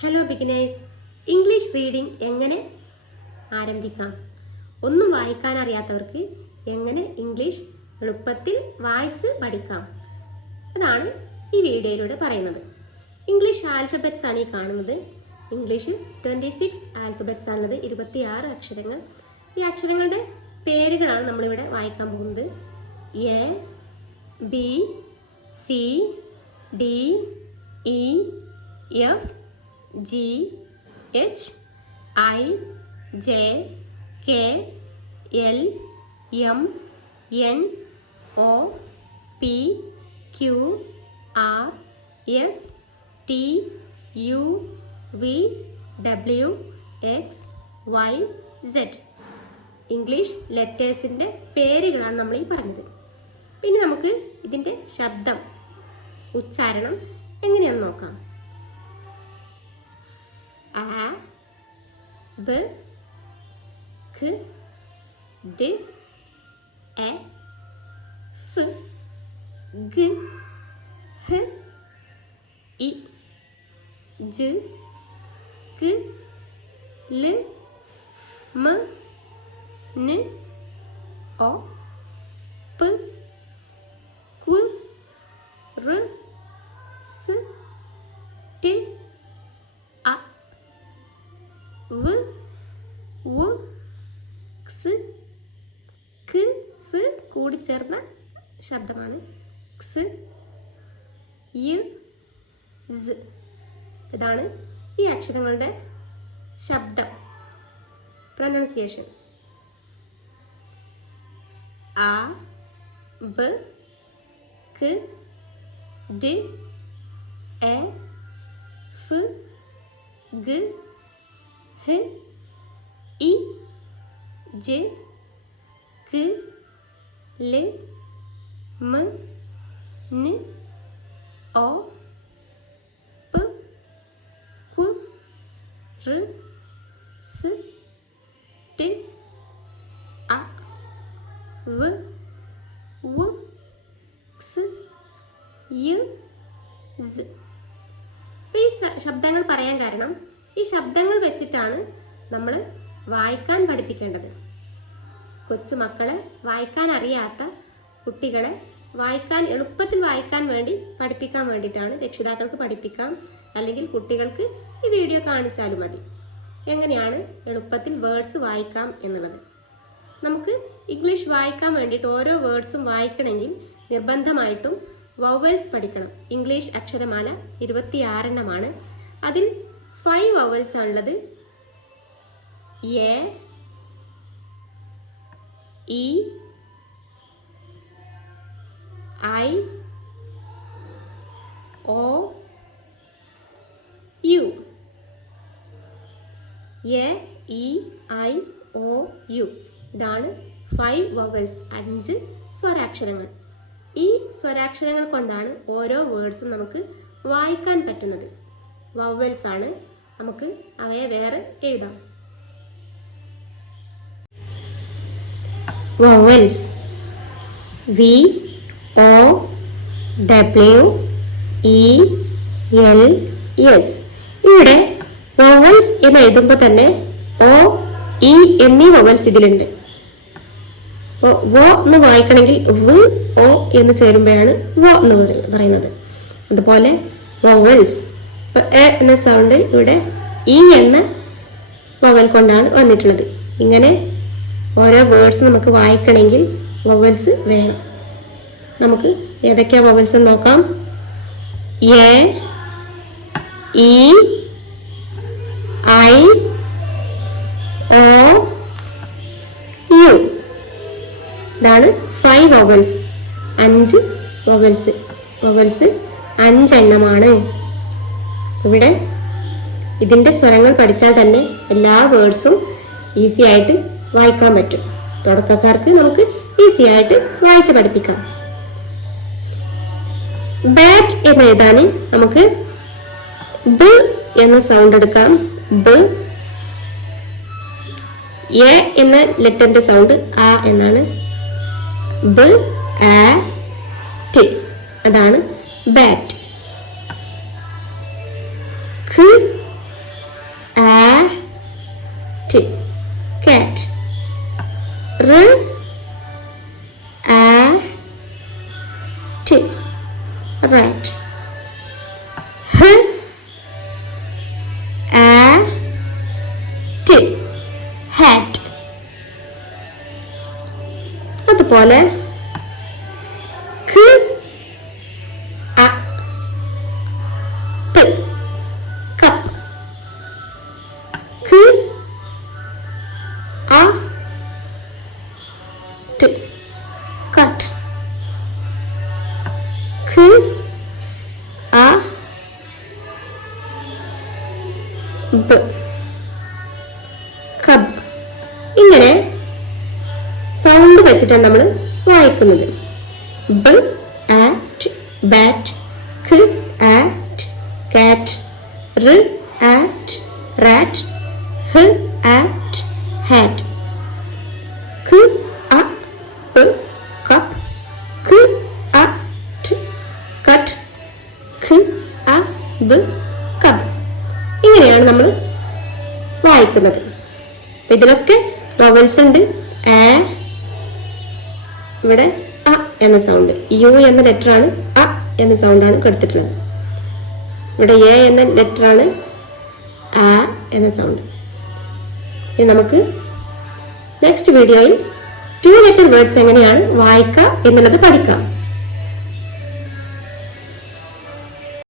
Hello beginners, English reading എങ്ങനെ ആരംഭിക്കാം? ഒന്നും വായിക്കാൻ അറിയാത്തവർക്ക് എങ്ങനെ ഇംഗ്ലീഷ് എളുപ്പത്തിൽ വായിച്ച് പഠിക്കാം, അതാണ് ഈ വീഡിയോയിലൂടെ പറയുന്നത്. ഇംഗ്ലീഷ് ആൽഫബറ്റ്സ് ആണ് ഈ കാണുന്നത്. ഇംഗ്ലീഷിൽ 26 ആൽഫബറ്റ്സ് ആണുള്ളത്, 26 അക്ഷരങ്ങൾ. ഈ അക്ഷരങ്ങളുടെ പേരുകളാണ് നമ്മളിവിടെ വായിക്കാൻ പോകുന്നത്. A, B, C, D, E, F, G, H, I, J, K, L, M, N, O, P, Q, R, S, T, U, V, W, X, Y, Z. English ലെറ്റേഴ്സിൻ്റെ പേരുകളാണ് നമ്മൾ ഈ പറഞ്ഞത്. പിന്നെ നമുക്ക് ഇതിൻ്റെ ശബ്ദം, ഉച്ചാരണം എങ്ങനെയാണെന്ന് നോക്കാം. A, B, K, D, E, F, G, H, I, J, K, L, M, N, O, P, Q, R, S, T, A, V, W, X, K, S കൂടി ചേർന്ന ശബ്ദമാണ്. X, Y, Z. ഇതാണ് ഈ അക്ഷരങ്ങളുടെ ശബ്ദം, pronunciation. A, B, K, D, E, F, G, H, I, J, K, L, M, N, O, P, Q, R, S, T, A, V, W, X, Y, Z. ഈ ശബ്ദങ്ങൾ പറയാൻ കാരണം ഈ ശബ്ദങ്ങൾ വെച്ചിട്ടാണ് നമ്മൾ വായിക്കാൻ പഠിപ്പിക്കേണ്ടത്. കൊച്ചുമക്കളെ, വായിക്കാൻ അറിയാത്ത കുട്ടികളെ എളുപ്പത്തിൽ വായിക്കാൻ വേണ്ടി പഠിപ്പിക്കാൻ വേണ്ടിയിട്ടാണ്. രക്ഷിതാക്കൾക്ക് പഠിപ്പിക്കാം, അല്ലെങ്കിൽ കുട്ടികൾക്ക് ഈ വീഡിയോ കാണിച്ചാലും മതി, എങ്ങനെയാണ് എളുപ്പത്തിൽ വേർഡ്സ് വായിക്കാം എന്നുള്ളത്. നമുക്ക് ഇംഗ്ലീഷ് വായിക്കാൻ വേണ്ടിയിട്ട് ഓരോ വേർഡ്സും വായിക്കണമെങ്കിൽ നിർബന്ധമായിട്ടും വവൽസ് പഠിക്കണം. ഇംഗ്ലീഷ് അക്ഷരമാല 26 എണ്ണമാണ്. അതിൽ 5 വവൽസ് ആണുള്ളത്. A, E, I, O, U. A, E, I, O, U. ഇതാണ് 5 വവൽസ്, 5 സ്വരാക്ഷരങ്ങൾ. ഈ സ്വരാക്ഷരങ്ങൾ കൊണ്ടാണ് ഓരോ വേർഡ്സും നമുക്ക് വായിക്കാൻ പറ്റുന്നത്. വവൽസ് ആണ്, നമുക്ക് അവയെ വേറെ എഴുതാം. Vowels V, O, W, E, L, S. ഇവിടെ വവൽസ് എന്ന് എഴുതുമ്പോൾ തന്നെ O, E എന്നീ വവൽസ് ഇതിലുണ്ട്. അപ്പോൾ വോ എന്ന് വായിക്കണമെങ്കിൽ വ്, ഓ എന്ന് ചേരുമ്പോഴാണ് വോ എന്ന് പറയുന്നത്. അതുപോലെ വവൽസ്, എ എന്ന സൗണ്ട് ഇവിടെ ഇ എന്ന വവൽ കൊണ്ടാണ് വന്നിട്ടുള്ളത്. ഇങ്ങനെ ഓരോ വേർഡ്സ് നമുക്ക് വായിക്കണമെങ്കിൽ വവൽസ് വേണം. നമുക്ക് ഏതൊക്കെയാ വവൽസ് നോക്കാം. A, E, I, O, U. ഇതാണ് 5 വവൽസ്, 5 വവൽസ്. വവൽസ് 5 എണ്ണമാണ്. ഇവിടെ ഇതിൻ്റെ സ്വരങ്ങൾ പഠിച്ചാൽ തന്നെ എല്ലാ വേർഡ്സും ഈസി ആയിട്ട് വായിക്കാൻ പറ്റും. തുടക്കക്കാർക്ക് നമുക്ക് ഈസി ആയിട്ട് വായിച്ച് പഠിപ്പിക്കാം. ബാറ്റ് എന്ന് എഴുതാൻ നമുക്ക് ബ് എന്ന സൗണ്ട് എടുക്കാം. ബ്. എ എന്ന ലെറ്ററിന്റെ സൗണ്ട് ആ എന്നാണ്. ബ്, ആ, ടി. അതാണ് bat. ഖ്, cat. R a t, rat. H a t, hat. അതുപോലെ ഖ അ ട്, cup. ഖ അ ട്, cut. ഖ അ ബ, കബ്. ഇങ്ങനെ സൗണ്ട് വെച്ചിട്ടാണ് നമ്മൾ വായിക്കുന്നത്. ബ ആറ്റ് ബാറ്റ്, ഖ ആറ്റ് കാറ്റ്, ർ ആറ്റ് റാറ്റ്, ഹ ആറ്റ് ഹാറ്റ്. ഖ അ ബ കപ്പ്, ഖ അ ട് കട്ട്, ഖ അ ബ കബ്. ഇങ്ങനെയാണ് നമ്മൾ വായിക്കുന്നത്. ഇതിലൊക്കെ വവൽസ് ഉണ്ട്. എ, ഇവിടെ അ എന്ന സൗണ്ട്, യു എന്ന ലെറ്റർ ആണ് അ എന്ന സൗണ്ടാണ് കൊടുത്തിട്ടുള്ളത്. ഇവിടെ എ എന്ന ലെറ്റർ ആണ് ആ എന്ന സൗണ്ട്. ഇനി നമുക്ക് നെക്സ്റ്റ് വീഡിയോയിൽ 2 ലെറ്റർ വേർഡ്സ് എങ്ങനെയാണ് വായിക്കുക എന്നുള്ളത് പഠിക്കാം.